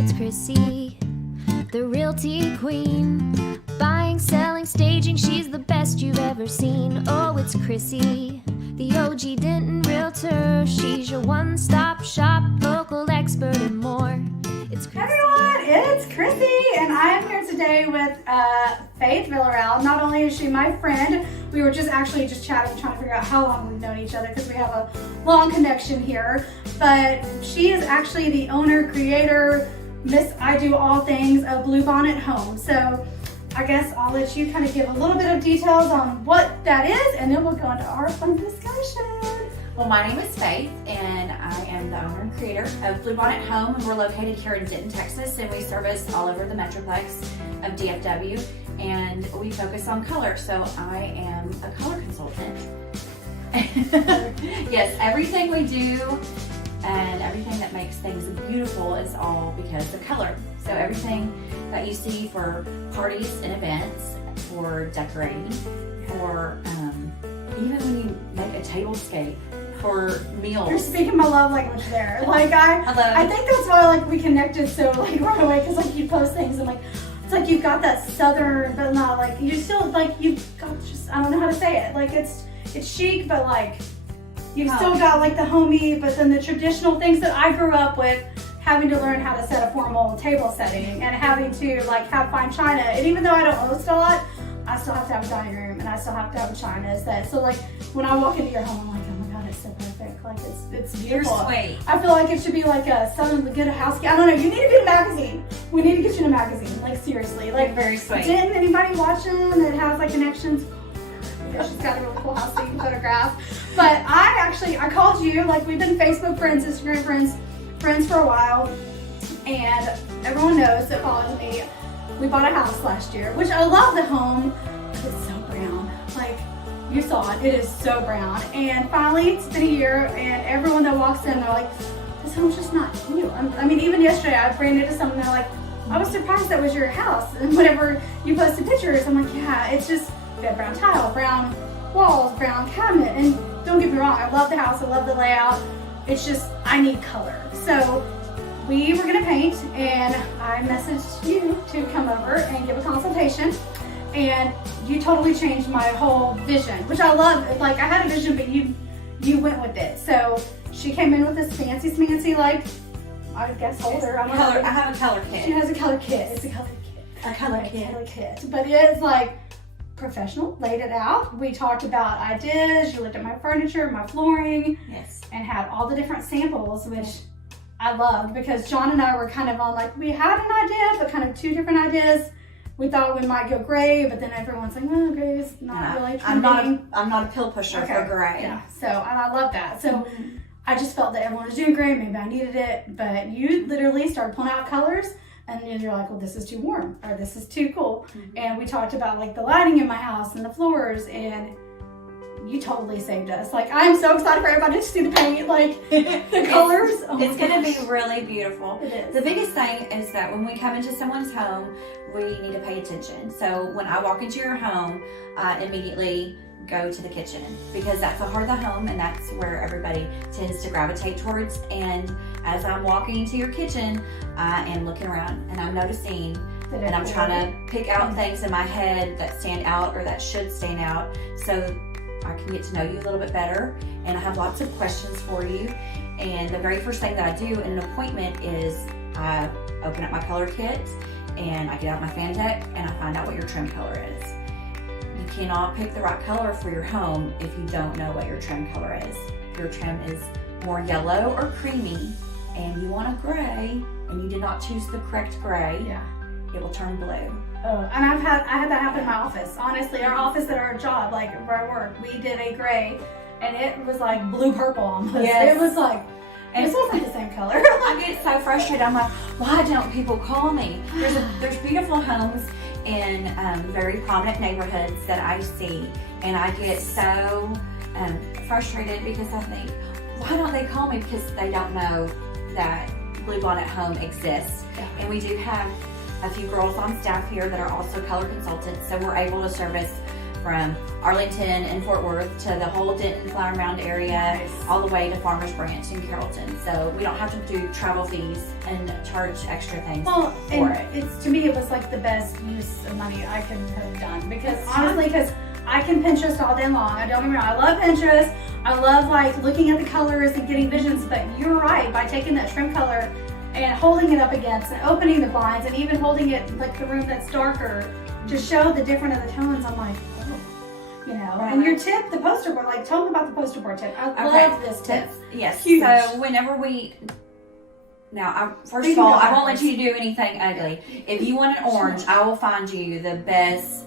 it's Chrissy, the realty queen. Buying, selling, staging, she's the best you've ever seen. Oh, it's Chrissy, the OG Denton realtor. She's your one-stop shop, local expert and more. It's Chrissy. Everyone, it's Chrissy, and I am here today with Faith Villarreal. Not only is she my friend, we were just chatting, trying to figure out how long we've known each other because we have a long connection here. But she is actually the owner, creator, Miss I Do All Things of Bluebonnet Home. So I guess I'll let you kind of give a little bit of details on what that is, and then we'll go into our fun discussion. Well, my name is Faith, and I am the owner and creator of Bluebonnet Home, and we're located here in Denton, Texas, and we service all over the Metroplex of DFW, and we focus on color, so I am a color consultant. Yes, everything we do and everything that makes things beautiful is all because of color. So everything that you see for parties and events, for decorating, for even when you make a tablescape, for meals. You're speaking my love language there. Like I think that's why we connected so right away, because you post things and it's like you've got that southern, but not you still you've got I don't know how to say it. It's chic, but you've still got the homey, but then the traditional things that I grew up with, having to learn how to set a formal table setting and having to have fine china. And even though I don't host a lot, I still have to have a dining room and I still have to have a china set. So when I walk into your home, I'm like, oh my God, it's so perfect. It's beautiful. You're sweet. I feel like it should be a Southern Good Housekeeping. I don't know. You need to be in a magazine. We need to get you in a magazine. Seriously. You're very sweet. Didn't anybody watching that has connections? She's got a really cool housekeeping photograph. But I called you. We've been Facebook friends, Instagram friends for a while, and everyone knows that follows me. We bought a house last year, which I love the home. It's so brown. You saw it. It is so brown. And finally, it's been a year, and everyone that walks in, they're like, this home's just not cute. Even yesterday, I ran into someone, they're like, I was surprised that was your house. And whenever you posted pictures, I'm like, yeah, it's just, we have brown tile, brown walls, brown cabinet. And don't get me wrong, I love the house, I love the layout. It's just, I need color. So we were gonna paint, and I messaged you to come over and give a consultation. And you totally changed my whole vision, which I love. I had a vision, but you went with it. So she came in with this fancy smancy, I guess, holder. I have a color kit. She has a color kit. It's a color kit. A color kit. But it is professional, laid it out. We talked about ideas. You looked at my furniture, my flooring. Yes. And had all the different samples, which I loved, because John and I were kind of on we had an idea, but kind of two different ideas. We thought we might go gray, but then everyone's like, well, gray is not really trending. I'm not a pill pusher for gray. Yeah, so, and I love that. So I just felt that everyone was doing gray, maybe I needed it, but you literally started pulling out colors, and then you're like, well, this is too warm, or this is too cool. And we talked about the lighting in my house and the floors, and you totally saved us. I'm so excited for everybody to see the paint, the colors. It's going to be really beautiful. It is. The biggest thing is that when we come into someone's home, we need to pay attention. So when I walk into your home, I immediately go to the kitchen, because that's the heart of the home, and that's where everybody tends to gravitate towards. And as I'm walking into your kitchen, I am looking around and I'm noticing, and I'm trying to pick out things in my head that stand out or that should stand out, so I can get to know you a little bit better. And I have lots of questions for you. And the very first thing that I do in an appointment is I open up my color kit, and I get out my fan deck, and I find out what your trim color is. You cannot pick the right color for your home if you don't know what your trim color is. If your trim is more yellow or creamy, and you want a gray, and you did not choose the correct gray, it will turn blue. Oh, and I had that happen in my office. Honestly, our office at our job, where I work, we did a gray, and it was blue purple almost. Yes. It was and this wasn't the same color. I get so frustrated. I'm like, why don't people call me? There's beautiful homes in very prominent neighborhoods that I see, and I get so frustrated because I think, why don't they call me? Because they don't know that Bluebonnet Home exists. And we do have a few girls on staff here that are also color consultants, so we're able to service from Arlington and Fort Worth to the whole Denton, Flower Mound area, Nice. all the way to Farmers Branch in Carrollton. So we don't have to do travel fees and charge extra things Well, for and it. it's, to me, it was like the best use of money I could have done, because honestly, because I can Pinterest all day long. I don't get me wrong, I love Pinterest. I love like looking at the colors and getting visions, but you're right, by taking that trim color and holding it up against and opening the blinds and even holding it like the room that's darker to show the different of the tones, I'm like, oh, you know. Right. And your tip, the poster board, like tell me about the poster board tip. I love this tip. Yes. Huge. So whenever we, now, first We of can all, go I won't let backwards. you do anything ugly. If you want an orange, I will find you the best,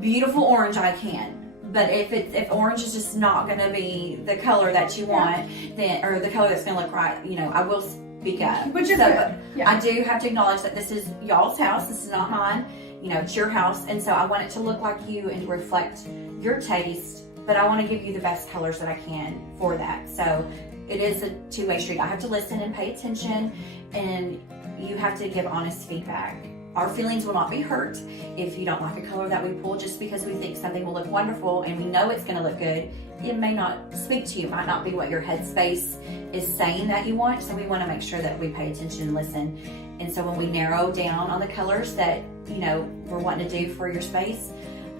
beautiful orange I can. But if orange is just not going to be the color that you want, then, or the color that's going to look right, you know, I will speak up. Which is So, good. Yeah. I do have to acknowledge that this is y'all's house. This is not mine. You know, it's your house, and so I want it to look like you and to reflect your taste. But I want to give you the best colors that I can for that. So it is a two-way street. I have to listen and pay attention, and you have to give honest feedback. Our feelings will not be hurt if you don't like a color that we pull just because we think something will look wonderful and we know it's going to look good. It may not speak to you, it might not be what your headspace is saying that you want. So we want to make sure that we pay attention and listen. And so when we narrow down on the colors that, you know, we're wanting to do for your space,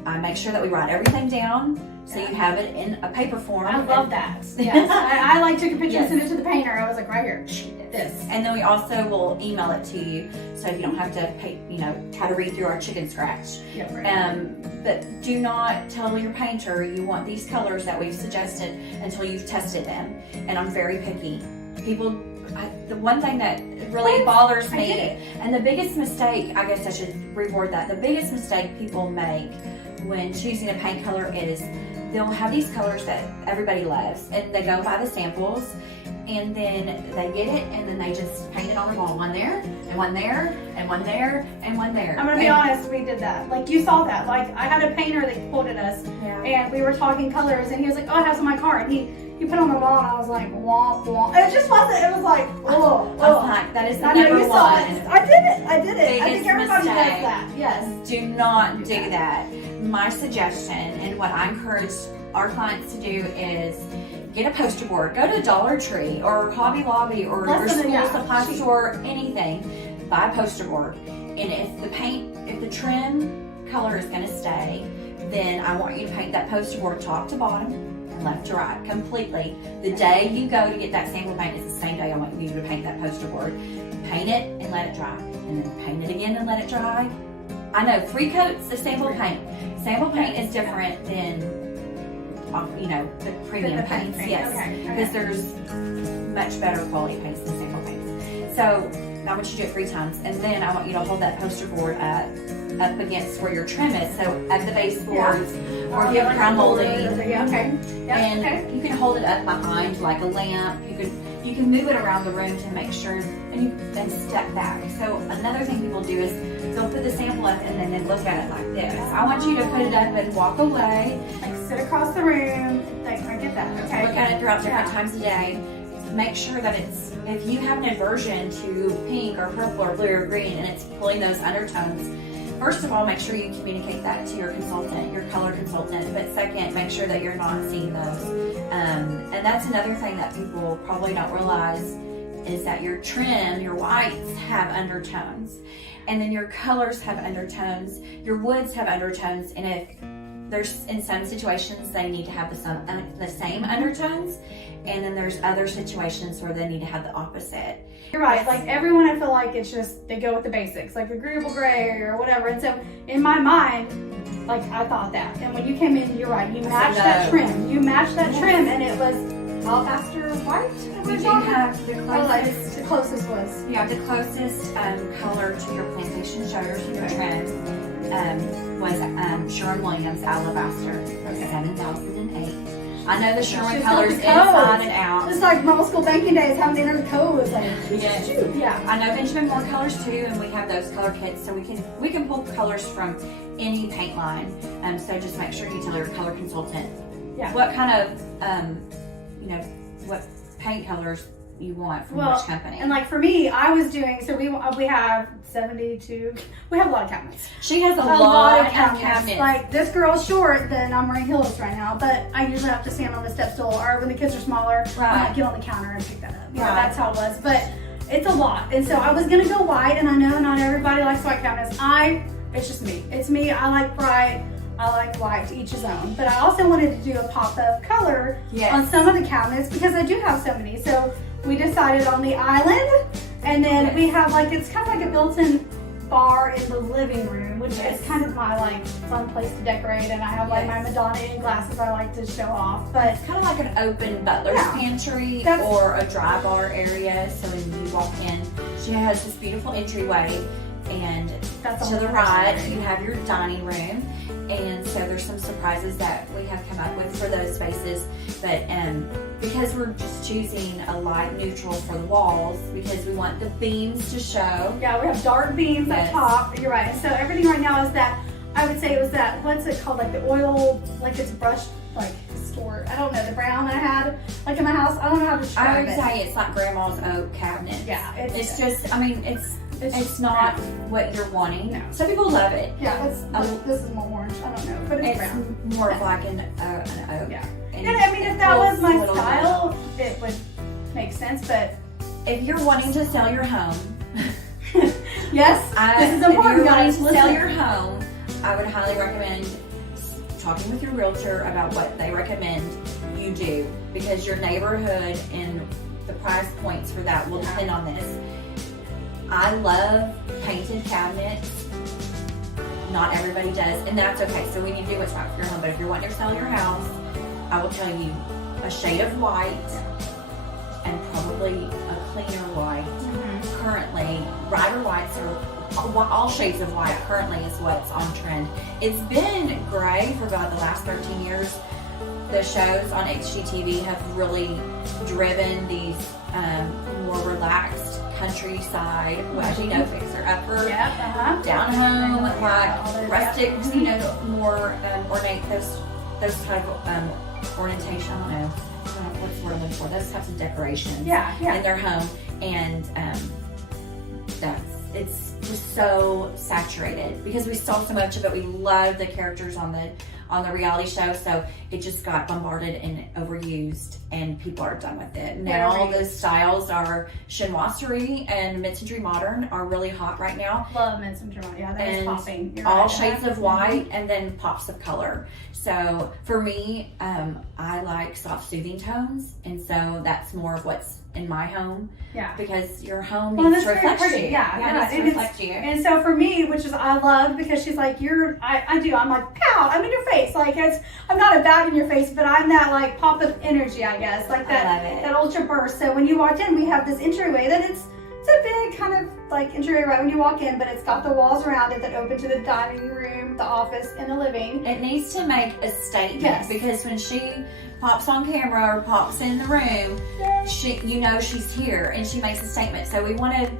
I make sure that we write everything down so you have it in a paper form. I love that. Yes. I like took a picture and Yes. sent it to the painter. I was like, right here, this. And then we also will email it to you so you don't have to pay, you know, how to read through our chicken scratch. Yeah, right. But do not tell your painter you want these colors that we've suggested until you've tested them. And I'm very picky. The one thing that really bothers I me, get it. and the biggest mistake, I guess I should reword that, the biggest mistake people make when choosing a paint color is they'll have these colors that everybody loves and they go buy the samples and then they get it and then they just paint it on the wall, one there and one there and one there and one there. I'm gonna be honest, we did that. Like you saw that. Like I had a painter that quoted us, and we were talking colors, and he was like, "Oh, I have some in my car." And he put it on the wall, and I was like, "Womp womp." And it just wasn't. It was like, oh, I was like, that is I know number you saw one. it. I did it. I Biggest think everybody mistake. does that. Yes. Do not do that. My suggestion and what I encourage our clients to do is get a poster board. Go to Dollar Tree or Hobby Lobby or your Less than school that. supply store, anything. Buy a poster board. And if the trim color is going to stay, then I want you to paint that poster board top to bottom and left to right completely. The day you go to get that sample paint is the same day I want you to paint that poster board. Paint it and let it dry. And then paint it again and let it dry. I know 3 coats of sample paint. Sample paint is different than, you know, the premium The paint. paints. Yes, Okay. because there's much better quality paints than sample paints. So I want you to do it 3 times, and then I want you to hold that poster board up against where your trim is. So at the baseboards, or if you have crown molding, Yeah, okay. Yeah, and okay. you can hold it up behind like a lamp. You can move it around the room to make sure, and you then step back. So another thing people do is they'll put the sample up and then they look at it like this. I want you to put it up and walk away. Like sit across the room. Like I get that. Okay. Look at it throughout different Yeah. times a day. Make sure that if you have an aversion to pink or purple or blue or green and it's pulling those undertones, first of all, make sure you communicate that to your consultant, your color consultant. But second, make sure that you're not seeing those. And that's another thing that people probably don't realize is that your trim, your whites have undertones. And then your colors have undertones. Your woods have undertones. And if there's, in some situations, they need to have the same undertones. And then there's other situations where they need to have the opposite. You're right. Like everyone, I feel like it's just they go with the basics, like agreeable gray or whatever. And so in my mind, like I thought that. And when you came in, you're right. You matched that trim. You matched that trim, and it was alabaster white. We do have the The closest was. Yeah, the closest color to your plantation shutters and your trim was Sherwin-Williams Alabaster, 7008. I know the Sherwin colors the inside codes. and out. It's like middle school banking days, having to enter the codes. Like, Yes. yeah. I know Benjamin Moore colors too, and we have those color kits, so we can pull colors from any paint line. So just make sure you tell your color consultant Yeah. what kind of what paint colors you want from which company. And like for me, I was doing, so we have 72, we have a lot of cabinets. She has a lot of cabinets. Like this girl's short, then I'm wearing heels right now, but I usually have to stand on the step stool, or when the kids are smaller, I might get on the counter and pick that up. You know, that's how it was, but it's a lot. And so I was gonna go white, and I know not everybody likes white cabinets. It's just me. It's me. I like bright. I like white, to each his own. But I also wanted to do a pop of color on some of the cabinets because I do have so many. So we decided on the island, and then we have like, it's kind of like a built-in bar in the living room, which is kind of my like fun place to decorate. And I have like my Madonna in glasses I like to show off. But it's kind of like an open butler's pantry or a dry bar area. So when you walk in, she has this beautiful entryway, and to the right you have your dining room. And so there's some surprises that we have come up with for those spaces, but because we're just choosing a light neutral for the walls because we want the beams to show. Yeah, we have dark beams up top. You're right. And so everything right now is that, I would say it was that, what's it called, like the oil, like it's brushed, like store. I don't know, the brown I had like in my house. I don't know how to describe it. I would say it's like grandma's oak cabinet. Yeah, it's just, I mean, it's not what you're wanting. No. Some people love it. Yeah, this is more orange. I don't know, but it's brown. More of like an oak. Yeah. And I mean, if that was my style, it would make sense. But if you're wanting to sell your home, yes, this is important. If you're wanting to sell your home, I would highly recommend talking with your realtor about what they recommend you do, because your neighborhood and the price points for that will depend on this. I love painted cabinets. Not everybody does, and that's okay. So we need to do what's right for your home. But if you're wanting to sell your house, I will tell you a shade of white and probably a cleaner white. Currently, brighter whites are all shades of white currently is what's on trend. It's been gray for about the last 13 years. The shows on HGTV have really driven these more relaxed countryside, as you know, fixer upper, down home, like rustic, you know, more ornate, those type of ornamentation. I don't know what's the word I'm looking for. Those types of decorations in their home, and it's just so saturated because we saw so much of it. We loved the characters on the reality show, so it just got bombarded and overused, and people are done with it. Now the styles are chinoiserie and mid-century modern are really hot right now. Love mid-century modern, yeah, that is popping. You're all shades of white and then pops of color. So for me, I like soft soothing tones, and so that's more of what's in my home. Yeah. Because your home needs to reflect you. Yeah, it needs to reflect you. And so for me, which is I love, because she's like, I'm like, pow, I'm in your face. Like I'm not a bag in your face, but I'm that like pop of energy, I guess. Like that ultra burst. So when you walked in, we have this entryway that it's a big kind of like entryway right when you walk in, but it's got the walls around it that open to the dining room, the office, and the living. It needs to make a statement because when she pops on camera or pops in the room, you know she's here and she makes a statement. So we wanted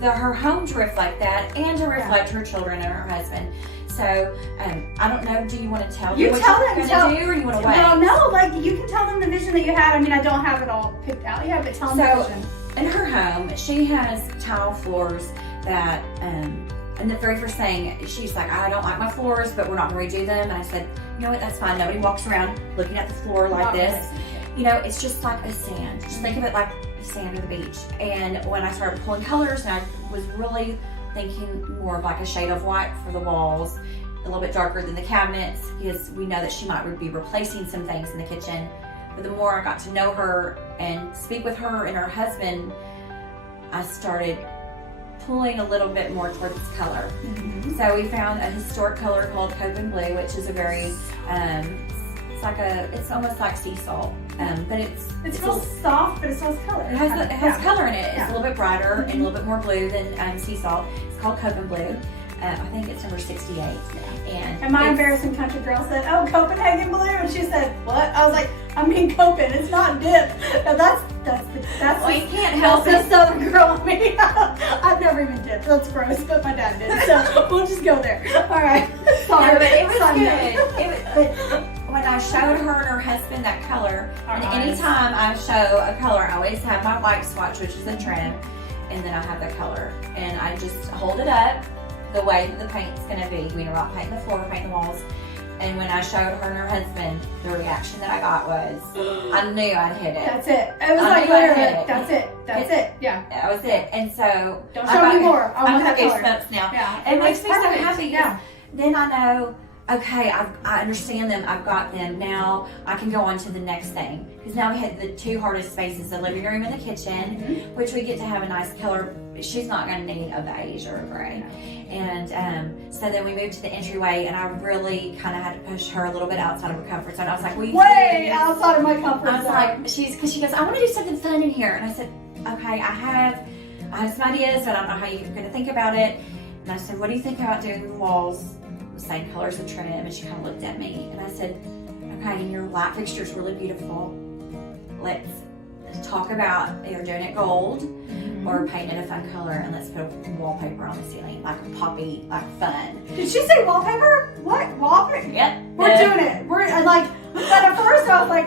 her home to reflect that and to reflect her children and her husband. So I don't know. Do you want to tell them what you're going to do, or you want to wait? Well, no. Like you can tell them the vision that you had. I mean, I don't have it all picked out yet, but tell them the vision. In her home, she has tile floors that, and the very first thing, she's like, I don't like my floors, but we're not going to redo them. And I said, you know what, that's fine. Nobody walks around looking at the floor like this. You know, it's just like a sand. Just think of it like sand of the beach. And when I started pulling colors, and I was really thinking more of like a shade of white for the walls, a little bit darker than the cabinets, because we know that she might be replacing some things in the kitchen. But the more I got to know her and speak with her and her husband, I started pulling a little bit more towards color. So we found a historic color called Copen Blue, which is a very, it's almost like sea salt, but it's real soft, but it still has color. It has color in it. It's a little bit brighter and a little bit more blue than sea salt. It's called Copen Blue. I think it's number 68. And my embarrassing country girl said, "Oh, Copenhagen blue," and she said, "What?" I was like, "I mean Copen. It's not dip." Now that's well, you can't help it. Southern girl in me. I've never even dipped. That's gross, but my dad did. So we'll just go there. All right. Sorry, no, but it was good. But when I showed her and her husband that color, Our and eyes. anytime I show a color, I always have my white swatch, which is the trim, and then I have the color. And I just hold it up the way that the paint's gonna be. We're not painting the floor, painting the walls. And when I showed her and her husband, the reaction that I got was, I knew I'd hit it. That's it. It was I like knew I'd literally, hit it. that's it. That's it. Yeah. That was it. And so Don't show me more. I want that color. goosebumps now. Yeah. It makes me so Perfect. happy. Yeah. Then I know, okay, I understand them. I've got them. Now I can go on to the next thing. Because now we had the two hardest spaces, the living room and the kitchen, which we get to have a nice color. She's not going to need a beige or a gray. And so then we moved to the entryway, and I really kind of had to push her a little bit outside of her comfort zone. I was like, Way outside of my comfort I was zone. like, because she goes, I want to do something fun in here. And I said, okay, I have some ideas, but I don't know how you're going to think about it. And I said, what do you think about doing the walls the same colors of trim? And she kind of looked at me, and I said, okay, and your light fixture is really beautiful. Let's talk about either doing it gold or painting a fun color, and let's put wallpaper on the ceiling, like a poppy, like fun. Did she say wallpaper? What? Wallpaper? Yep. We're doing it. We're like, but at first I was like,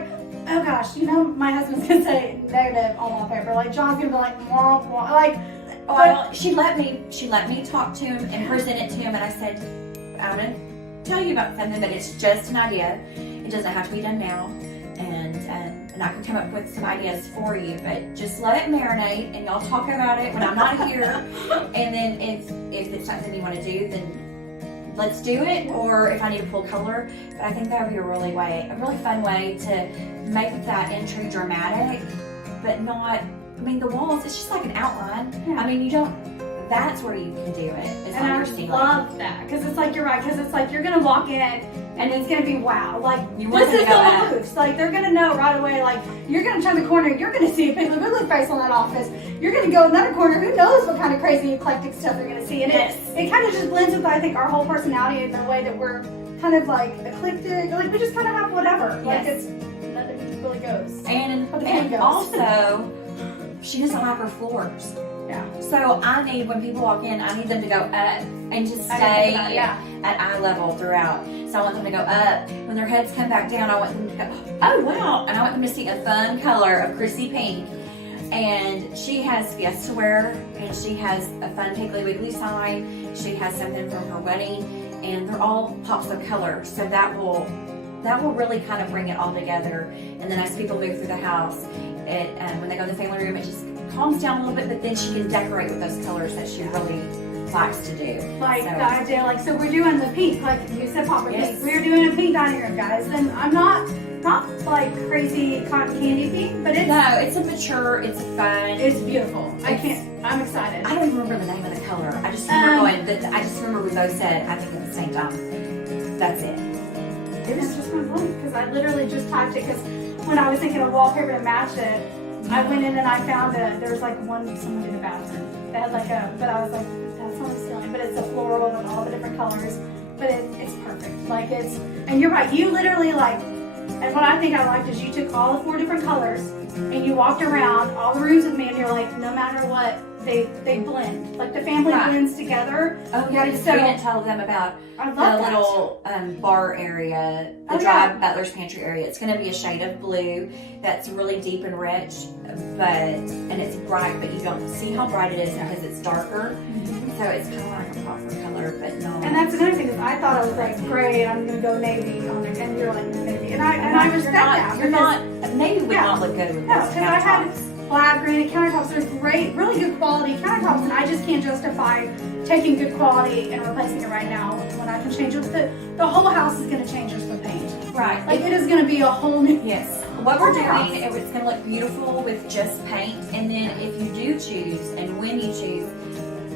oh gosh, you know, my husband's gonna say negative on wallpaper. Like John's gonna be like, wah, wah. Like, Well, she let me talk to him and present it to him, and I said, I'm gonna tell you about something, but it's just an idea. It doesn't have to be done now, and I can come up with some ideas for you, but just let it marinate, and y'all talk about it when I'm not here. And then if it's something you want to do, then let's do it. Or if I need to pull color, but I think that would be a really fun way to make that entry dramatic, but not. I mean, the walls, it's just like an outline. Yeah. I mean, you don't. That's where you can do it. It's and on I your ceiling. love that because it's like you're right. Because it's like you're gonna walk in and it's gonna be wow. Like You want this them is to go up. the roofs. Like they're gonna know right away. Like you're gonna turn the corner, you're gonna see a big Lulu face on that office. You're gonna go another corner. Who knows what kind of crazy eclectic stuff you're gonna see? And it kind of just blends with I think our whole personality and the way that we're kind of like eclectic. Like we just kind of have whatever. Like Yes. it's nothing really goes. And paint goes. also, she doesn't like her floors. Yeah. So when people walk in, I need them to go up and just I stay didn't think about it, at eye level throughout. So I want them to go up. When their heads come back down, I want them to go, oh wow. And I want them to see a fun color of Chrissy Pink. And she has Fiesta wear, and she has a fun Piggly Wiggly sign. She has something from her wedding, and they're all pops of color. So that will really kind of bring it all together. And then as people move through the house, when they go to the family room, it just calms down a little bit, but then she can decorate with those colors that she really likes to do. Like So- the idea, like so we're doing the pink, like you said, Papa Yes. pink. We're doing a pink dining room, guys. And I'm not like crazy cotton candy pink, but No, it's a mature, it's fun. it's beautiful. I'm excited. I don't even remember the name of the color. I just remember I just remember we both said, I think at the same time. That's it. It was just my phone because I literally just typed it because when I was thinking of wallpaper to match it, I went in and I found there was like someone in the bathroom that had like but I was like, that's not the ceiling, but it's a floral and all the different colors, but it's perfect. Like and you're right, you literally like, and what I think I liked is you took all the 4 different colors and you walked around all the rooms with me and you're like, no matter what, they blend. Like the family Right. blends together. Oh yeah, we didn't tell them about I the love that. little bar area, the Oh, dry yeah. butler's pantry area. It's going to be a shade of blue that's really deep and rich, and it's bright, but you don't see how bright it is because it's darker. So it's kind of like a copper color, but no. And that's another thing is I thought I was like, great, I'm gonna go navy on it, and you're like navy, and I respect that. You're not. Navy would Yeah. not look good with No, those because I had countertops. flat granite countertops. They're great, really good quality countertops, and I just can't justify taking good quality and replacing it right now when I can change it. The whole house is gonna change just with paint. Right. Like it is gonna be a whole new. Yes. What we're House. doing, it's going to look beautiful with just paint. And then if you do choose, and when you choose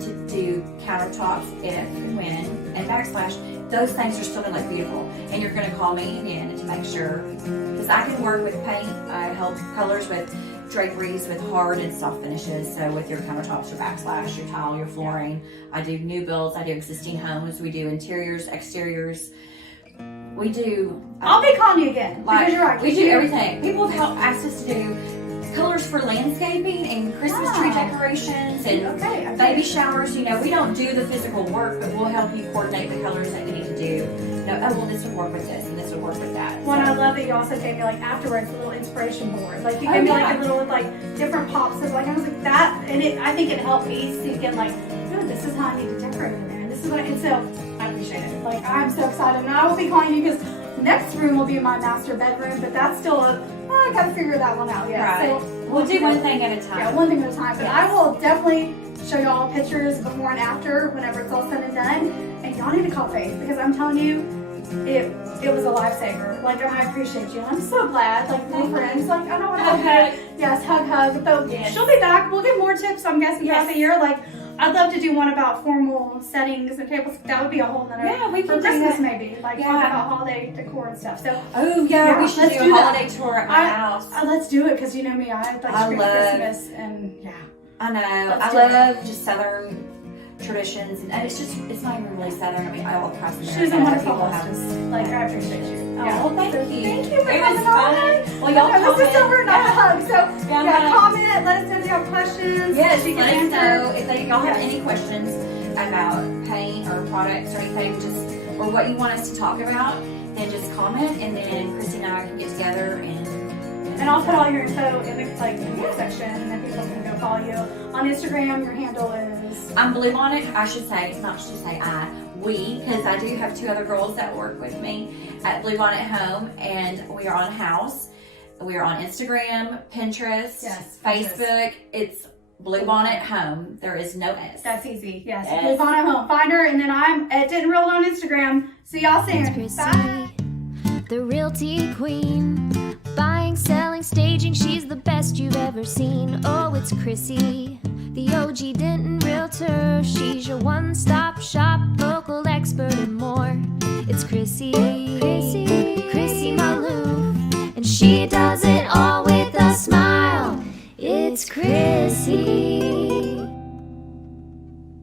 to do countertops, if and when, and backsplash, those things are still going to look beautiful. And you're going to call me again to make sure, because I can work with paint. I help colors with draperies, with hard and soft finishes. So with your countertops, your backsplash, your tile, your flooring. I do new builds. I do existing homes. We do interiors, exteriors. We do. I'll be calling you again Like, because you're right. we do everything. People have asked us to do colors for landscaping and Christmas tree decorations and Okay. baby showers. You know, we don't do the physical work, but we'll help you coordinate the colors that you need to do. You know, oh, well, this would work with this and this would work with that. Well, and So- I love that you also gave me like afterwards a little inspiration board. Like you Oh, gave me yeah. like a little with like different pops of like I was like that, and I think it helped me sink in like, oh, this is how I need to decorate in there. And this is what and so I appreciate it. Like I'm so excited, and I will be calling you because next room will be my master bedroom, but that's still I gotta figure that one out. Yeah, Right. so We'll do one thing at a time. Yeah, one thing at a time. But Yes. I will definitely show y'all pictures before and after whenever it's all said and done. And y'all need to call Faith because I'm telling you, it was a lifesaver. Like, and I appreciate you. I'm so glad. Like, we're friends. Like, I don't want to Hug, hug. Yes, hug. But Yes. she'll be back. We'll get more tips, I'm guessing, throughout Yes. the year. Like, I'd love to do one about formal settings and tables. That would be a whole nother. Yeah, we for can do Christmas that. maybe. Like, Yeah. talk about holiday decor and stuff. So, Oh yeah, Yeah, we should let's do do a that. holiday tour at my house. let's do it because you know me. I like I scream love- Christmas and yeah. I know. Let's I do it. love just Southern traditions, and it's not even really Southern. I mean, all across America. She's a wonderful people have- hostess. Like, I appreciate you. Yeah, well, thank So you. Thank you for It was coming fun. on. Well, y'all This is comment. over, not a hug. So, Yeah, yeah, hug. comment. Let us know if you have questions. Yes, she can let us answer. know if y'all have Yes. any questions about paint or products or anything, or what you want us to talk about. Then just comment, and then Christy and I can get together And I'll put all your info in the section, and then people can go follow you on Instagram. Your handle is. I'm Bluebonnet. I should say, not should say we, because I do have two other girls that work with me at Bluebonnet Home, and we are on house. We are on Instagram, Pinterest, Yes, Facebook. It's Bluebonnet Home. There is no S. That's easy. Yes. Yes. Bluebonnet Home. Find her, and then I'm at Didn't Real on Instagram. See y'all soon. It's Chrissy, Bye. the realty queen. Buying, selling, staging, she's the best you've ever seen. Oh, it's Chrissy, the OG Denton realtor. She's your one-stop shop, local expert and more. It's Chrissy Maloof, and she does it